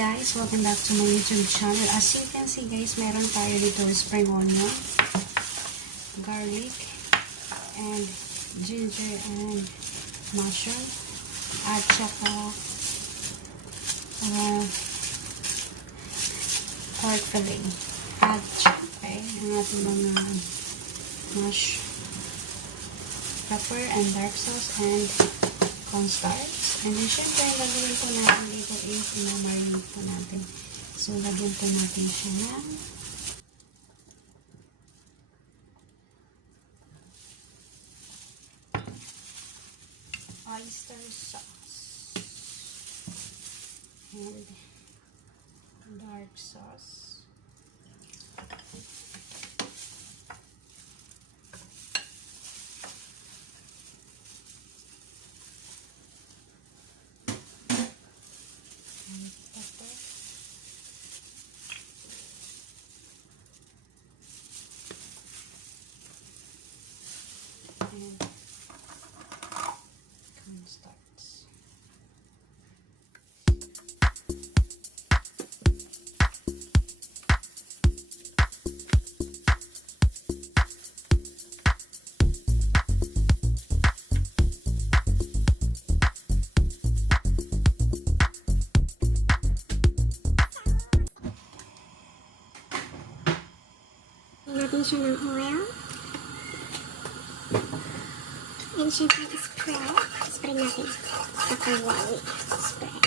guys, welcome back to my YouTube channel. As you can see guys, meron tayo dito spring onion, garlic, and ginger and mushroom, at saka pork fillet. At okay, ang ating mga mash pepper and dark sauce and cornstarch. And then, syempre, lagyan po natin dito is marinate po natin. So, lagyan po natin siya ng oyster sauce and dark sauce. And cornstarch. Natin siya ng oil. And syempre, spread. Spread natin. Kakawali. Spread.